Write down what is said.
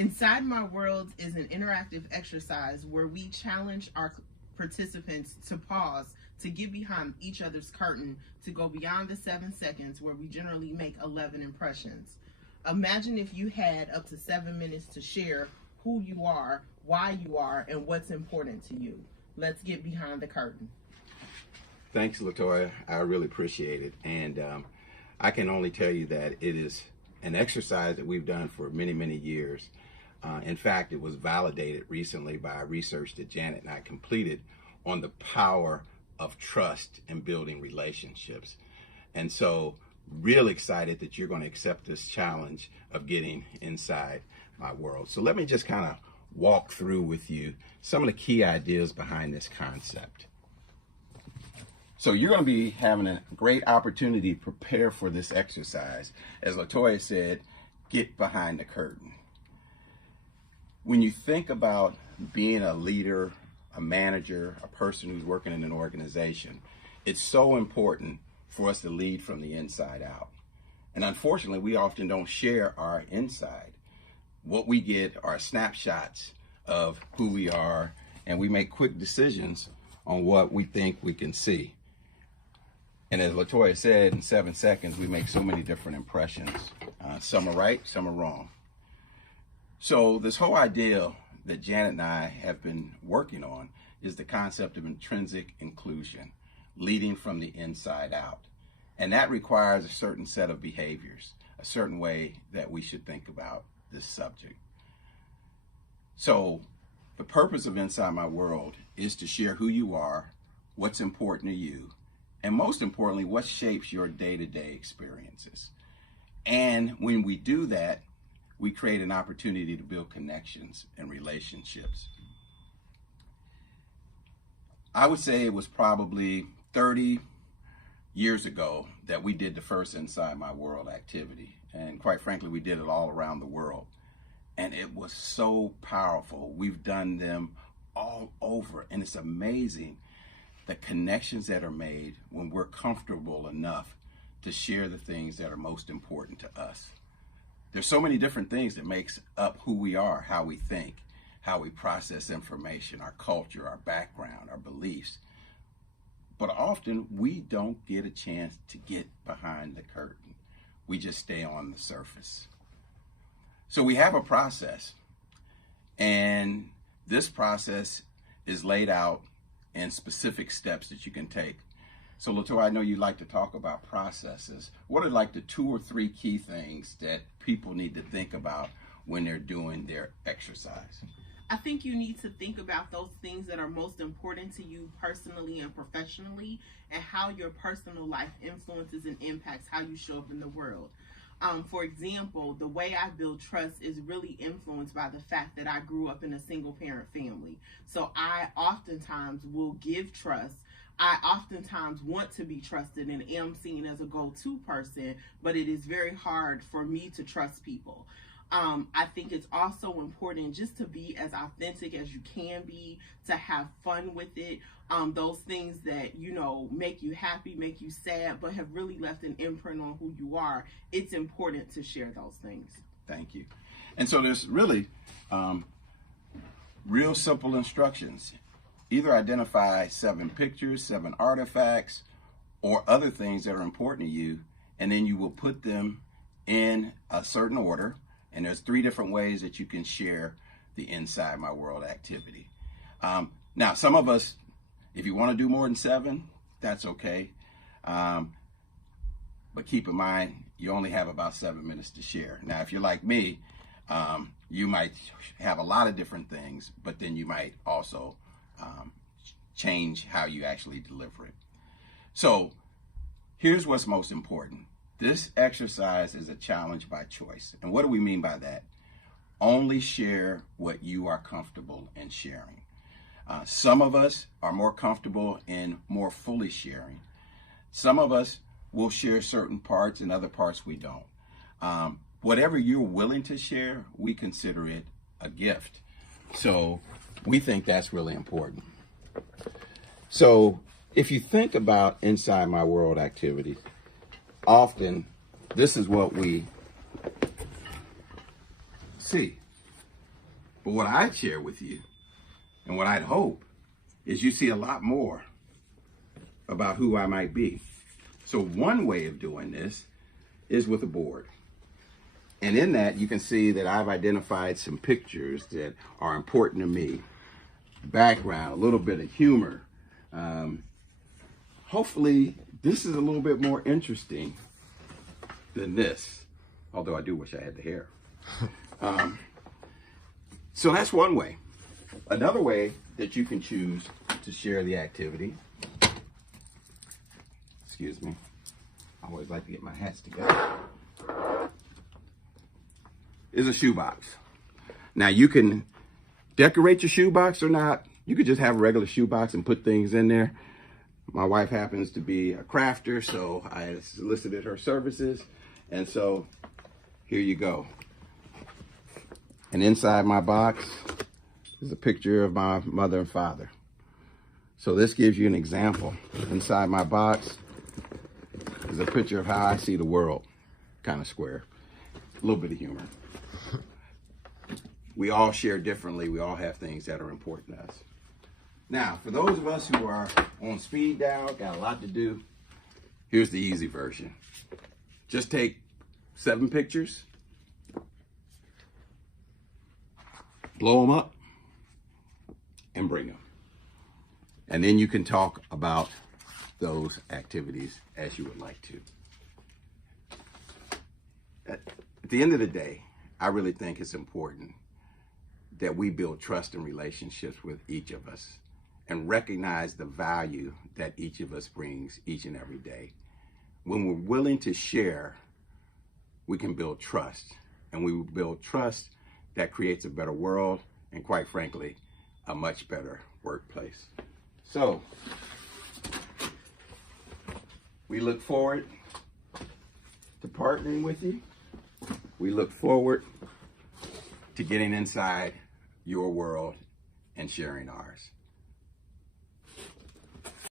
Inside My World is an interactive exercise where we challenge our participants to pause, to get behind each other's curtain, to go beyond the 7 seconds where we generally make 11 impressions. Imagine if you had up to 7 minutes to share who you are, why you are, and what's important to you. Let's get behind the curtain. Thanks, LaToya. I really appreciate it. And I can only tell you that it is an exercise that we've done for many, many years. In fact, it was validated recently by research that Janet and I completed on the power of trust in building relationships. And so, really excited that you're going to accept this challenge of getting inside my world. So let me just kind of walk through with you some of the key ideas behind this concept. So you're going to be having a great opportunity to prepare for this exercise. As LaToya said, get behind the curtain. When you think about being a leader, a manager, a person who's working in an organization, it's so important for us to lead from the inside out. And unfortunately, we often don't share our inside. What we get are snapshots of who we are, and we make quick decisions on what we think we can see. And as LaToya said, in 7 seconds, we make so many different impressions. Some are right, some are wrong. So this whole idea that Janet and I have been working on is the concept of intrinsic inclusion, leading from the inside out. And that requires a certain set of behaviors, a certain way that we should think about this subject. So the purpose of Inside My World is to share who you are, what's important to you, and most importantly, what shapes your day-to-day experiences. And when we do that, we create an opportunity to build connections and relationships. I would say it was probably 30 years ago that we did the first Inside My World activity. And quite frankly, we did it all around the world. And it was so powerful. We've done them all over. And it's amazing the connections that are made when we're comfortable enough to share the things that are most important to us. There's so many different things that makes up who we are, how we think, how we process information, our culture, our background, our beliefs. But often we don't get a chance to get behind the curtain. We just stay on the surface. So we have a process, and this process is laid out in specific steps that you can take. So LaToya, I know you like to talk about processes. What are like the 2 or 3 key things that people need to think about when they're doing their exercise? I think you need to think about those things that are most important to you personally and professionally, and how your personal life influences and impacts how you show up in the world. For example, the way I build trust is really influenced by the fact that I grew up in a single parent family. So I oftentimes will give trust. I oftentimes want to be trusted and am seen as a go-to person, but it is very hard for me to trust people. I think it's also important just to be as authentic as you can be, to have fun with it. Those things that, make you happy, make you sad, but have really left an imprint on who you are. It's important to share those things. Thank you. And so there's really real simple instructions. Either identify 7 pictures, 7 artifacts, or other things that are important to you, and then you will put them in a certain order. And there's 3 different ways that you can share the Inside My World activity. Now, some of us, if you want to do more than 7, that's okay. But keep in mind, you only have about 7 minutes to share. Now, if you're like me, you might have a lot of different things, but then you might also change how you actually deliver it. So here's what's most important. This exercise is a challenge by choice. And what do we mean by that? Only share what you are comfortable in sharing. Some of us are more comfortable in more fully sharing. Some of us will share certain parts and other parts we don't. Whatever you're willing to share, we consider it a gift. So we think that's really important. So if you think about Inside My World activities, often this is what we see. But what I'd share with you and what I'd hope is you see a lot more about who I might be. So one way of doing this is with a board. And in that, you can see that I've identified some pictures that are important to me. Background, a little bit of humor. Hopefully, this is a little bit more interesting than this, although I do wish I had the hair. So that's one way. Another way that you can choose to share the activity, excuse me, I always like to get my hats together, is a shoebox. Now you can decorate your shoebox or not. You could just have a regular shoebox and put things in there. My wife happens to be a crafter, so I solicited her services. And so here you go. And inside my box is a picture of my mother and father. So this gives you an example. Inside my box is a picture of how I see the world, kind of square. A little bit of humor. We all share differently. We all have things that are important to us. Now, for those of us who are on speed dial, got a lot to do, here's the easy version. Just take 7 pictures, blow them up, and bring them. And then you can talk about those activities as you would like to. At the end of the day, I really think it's important that we build trust and relationships with each of us and recognize the value that each of us brings each and every day. When we're willing to share, we can build trust. And we build trust that creates a better world and, quite frankly, a much better workplace. So, we look forward to partnering with you. We look forward to getting inside your world and sharing ours.